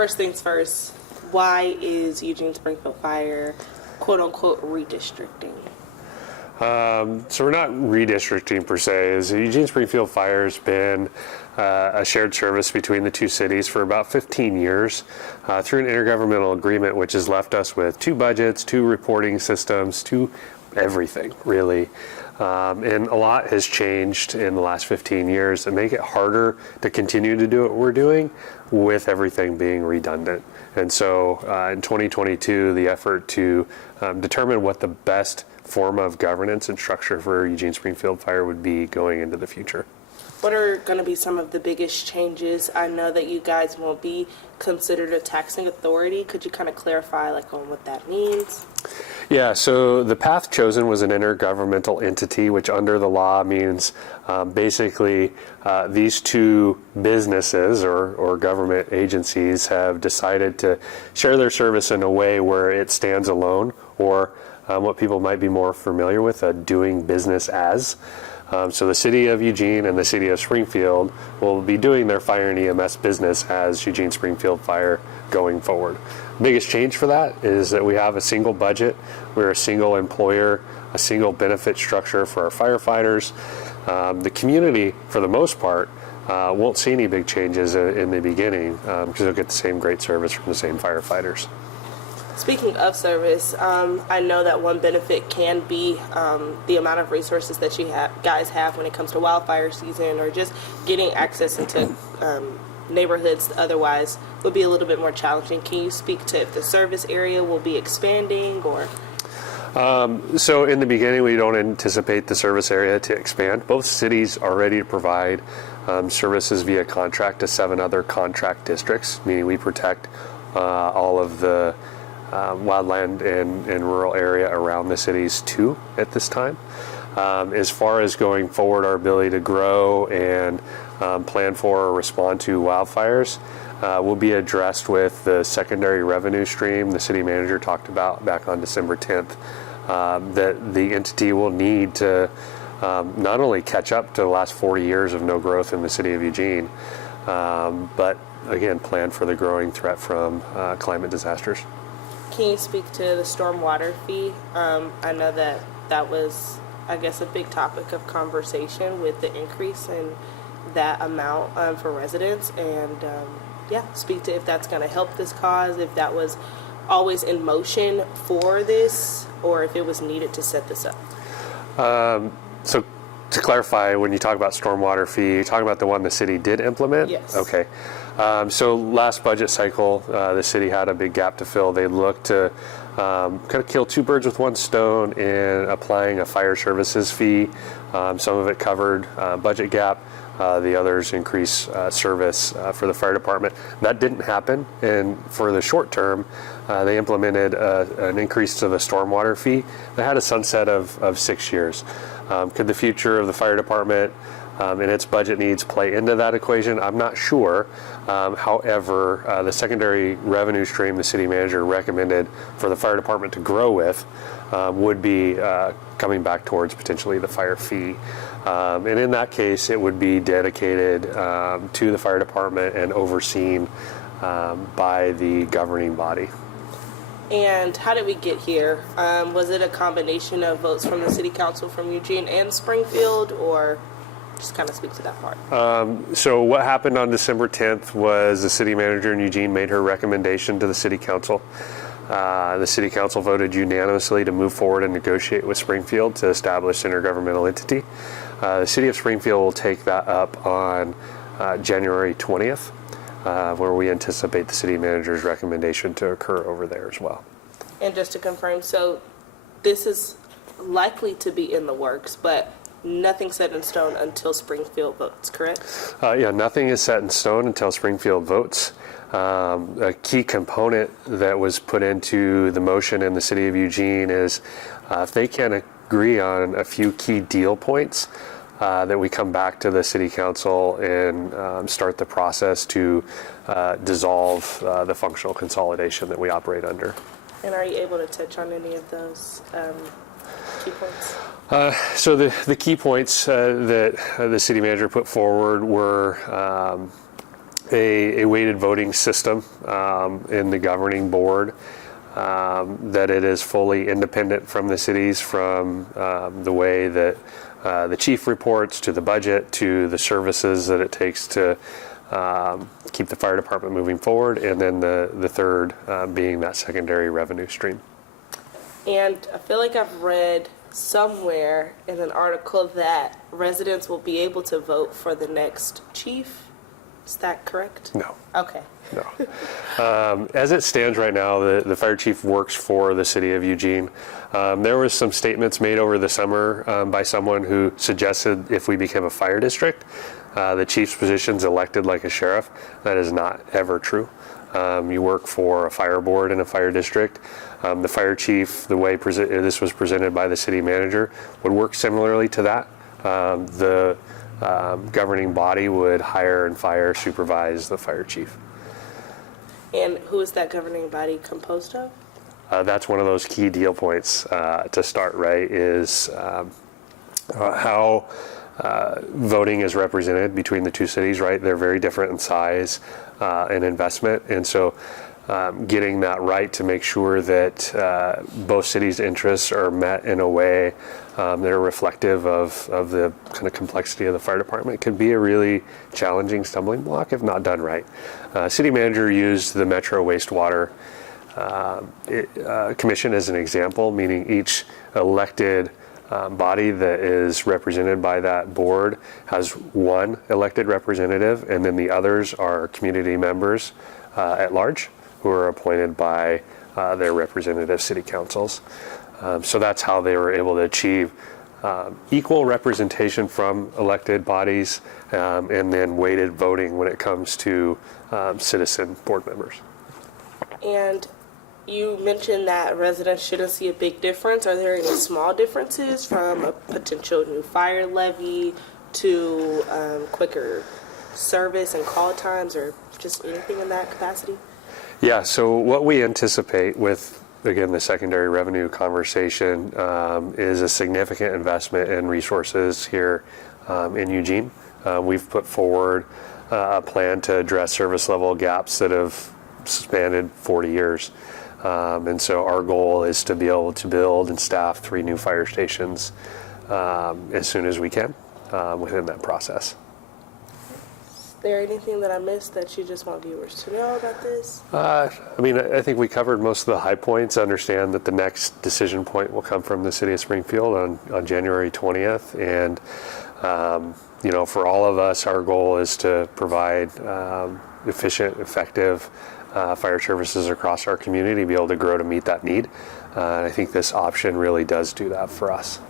First things first, why is Eugene Springfield Fire, quote unquote, redistricting? So we're not redistricting per se. Eugene Springfield Fire has been a shared service between the two cities for about 15 years through an intergovernmental agreement, which has left us with two budgets, two reporting systems, two everything, really. And a lot has changed in the last 15 years that make it harder to continue to do what we're doing with everything being redundant. And so in 2022, the effort to determine what the best form of governance and structure for Eugene Springfield Fire would be going into the future. What are going to be some of the biggest changes? I know that you guys won't be considered a taxing authority. Could you kind of clarify on what that means? Yeah, so the path chosen was an intergovernmental entity, which under the law means basically these two businesses or government agencies have decided to share their service in a way where it stands alone, or what people might be more familiar with, doing business as. So the city of Eugene and the city of Springfield will be doing their fire and EMS business as Eugene Springfield Fire going forward. Biggest change for that is that we have a single budget, we're a single employer, a single benefit structure for our firefighters. The community, for the most part, won't see any big changes in the beginning because they'll get the same great service from the same firefighters. Speaking of service, I know that one benefit can be the amount of resources that you guys have when it comes to wildfire season, or just getting access into neighborhoods otherwise would be a little bit more challenging. Can you speak to if the service area will be expanding, or? So in the beginning, we don't anticipate the service area to expand. Both cities are ready to provide services via contract to 7 other contract districts, meaning we protect all of the wildland and rural area around the cities too at this time. As far as going forward, our ability to grow and plan for or respond to wildfires will be addressed with the secondary revenue stream the city manager talked about back on December 10th, that the entity will need to not only catch up to the last 40 years of no growth in the city of Eugene, but again, plan for the growing threat from climate disasters. Can you speak to the stormwater fee? I know that was, I guess, a big topic of conversation with the increase in that amount for residents, and speak to if that's going to help this cause, if that was always in motion for this, or if it was needed to set this up. So to clarify, when you talk about stormwater fee, you're talking about the one the city did implement? Yes. Okay. So last budget cycle, the city had a big gap to fill. They looked to kind of kill two birds with one stone in applying a fire services fee. Some of it covered budget gap. The others increase service for the fire department. That didn't happen, and for the short term, they implemented an increase to the stormwater fee that had a sunset of 6 years. Could the future of the fire department and its budget needs play into that equation? I'm not sure. However, the secondary revenue stream the city manager recommended for the fire department to grow with would be coming back towards potentially the fire fee. And in that case, it would be dedicated to the fire department and overseen by the governing body. And how did we get here? Was it a combination of votes from the city council from Eugene and Springfield, or just kind of speak to that part? So what happened on December 10th was the city manager in Eugene made her recommendation to the city council. The city council voted unanimously to move forward and negotiate with Springfield to establish an intergovernmental entity. The city of Springfield will take that up on January 20th, where we anticipate the city manager's recommendation to occur over there as well. And just to confirm, so this is likely to be in the works, but nothing set in stone until Springfield votes, correct? Yeah, nothing is set in stone until Springfield votes. A key component that was put into the motion in the city of Eugene is if they can agree on a few key deal points, that we come back to the city council and start the process to dissolve the functional consolidation that we operate under. And are you able to touch on any of those key points? So the key points that the city manager put forward were a weighted voting system in the governing board, that it is fully independent from the cities, from the way that the chief reports, to the budget, to the services that it takes to keep the fire department moving forward, and then the third being that secondary revenue stream. And I feel like I've read somewhere in an article that residents will be able to vote for the next chief. Is that correct? No. Okay. No. As it stands right now, the fire chief works for the city of Eugene. There was some statements made over the summer by someone who suggested if we became a fire district, the chief's position's elected like a sheriff. That is not ever true. You work for a fire board in a fire district. The fire chief, the way this was presented by the city manager, would work similarly to that. The governing body would hire and fire, supervise the fire chief. And who is that governing body composed of? That's one of those key deal points to start, right, is how voting is represented between the two cities, right? They're very different in size and investment. And so getting that right to make sure that both cities' interests are met in a way that are reflective of the kind of complexity of the fire department can be a really challenging stumbling block if not done right. City manager used the Metro Wastewater Commission as an example, meaning each elected body that is represented by that board has one elected representative, and then the others are community members at large who are appointed by their representative city councils. So that's how they were able to achieve equal representation from elected bodies and then weighted voting when it comes to citizen board members. And you mentioned that residents shouldn't see a big difference. Are there any small differences from a potential new fire levy to quicker service and call times, or just anything in that capacity? Yeah, so what we anticipate with, again, the secondary revenue conversation is a significant investment in resources here in Eugene. We've put forward a plan to address service level gaps that have spanned 40 years. And so our goal is to be able to build and staff 3 new fire stations as soon as we can within that process. Is there anything that I missed that you just want viewers to know about this? I mean, I think we covered most of the high points. Understand that the next decision point will come from the city of Springfield on January 20th. And, you know, for all of us, our goal is to provide efficient, effective fire services across our community, be able to grow to meet that need. And I think this option really does do that for us.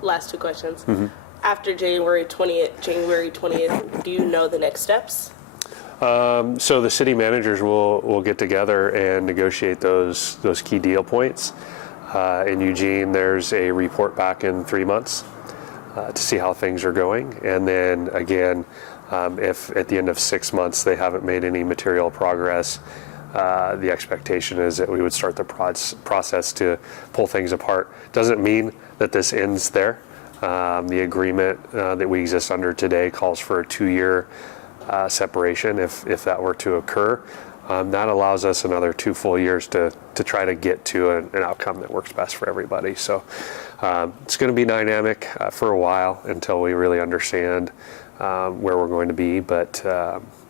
Last 2 questions. Mm-hmm. After January 20th, do you know the next steps? So the city managers will get together and negotiate those key deal points. In Eugene, there's a report back in 3 months to see how things are going. And then again, if at the end of 6 months they haven't made any material progress, the expectation is that we would start the process to pull things apart. Doesn't mean that this ends there. The agreement that we exist under today calls for a 2-year separation if that were to occur. That allows us another 2 full years to try to get to an outcome that works best for everybody. So it's going to be dynamic for a while until we really understand where we're going to be. But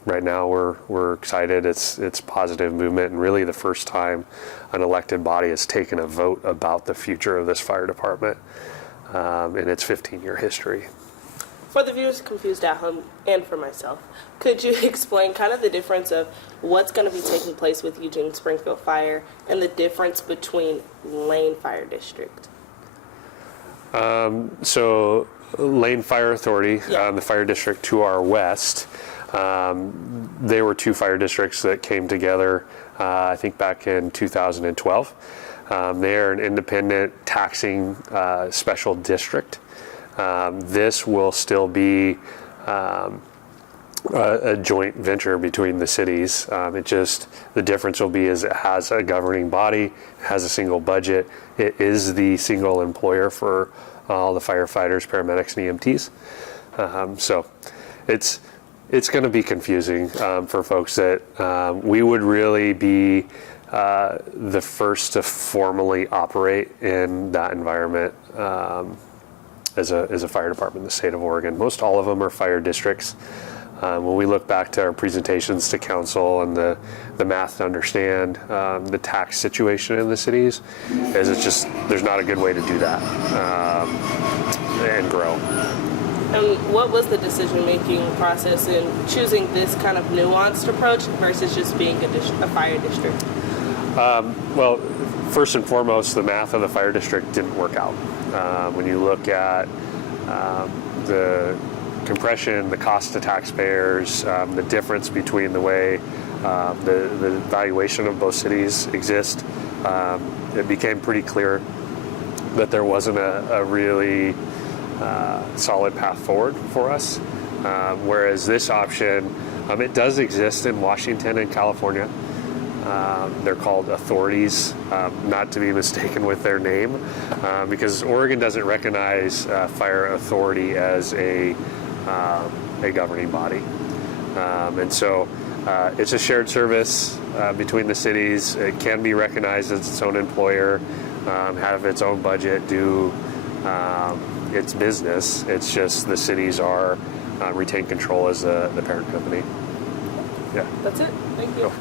right now we're excited. It's positive movement, and really the first time an elected body has taken a vote about the future of this fire department in its 15-year history. For the viewers confused at home, and for myself, could you explain kind of the difference of what's going to be taking place with Eugene Springfield Fire and the difference between Lane Fire District? So Lane Fire Authority, the fire district to our west, they were 2 fire districts that came together, I think back in 2012. They are an independent taxing special district. This will still be a joint venture between the cities. The difference will be is it has a governing body, it has a single budget, it is the single employer for all the firefighters, paramedics, and EMTs. So It's going to be confusing for folks that we would really be the first to formally operate in that environment as a fire department in the state of Oregon. Most all of them are fire districts. When we look back to our presentations to council and the math to understand the tax situation in the cities, is it's just there's not a good way to do that and grow. And what was the decision-making process in choosing this kind of nuanced approach versus just being a fire district? Well, first and foremost, the math of the fire district didn't work out. When you look at the compression, the cost to taxpayers, the difference between the way the valuation of both cities exist, it became pretty clear that there wasn't a really solid path forward for us. Whereas this option, it does exist in Washington and California. They're called authorities, not to be mistaken with their name, because Oregon doesn't recognize fire authority as a governing body. And so it's a shared service between the cities. It can be recognized as its own employer, have its own budget, do its business. It's just the cities are retain control as the parent company. Yeah. That's it. Thank you.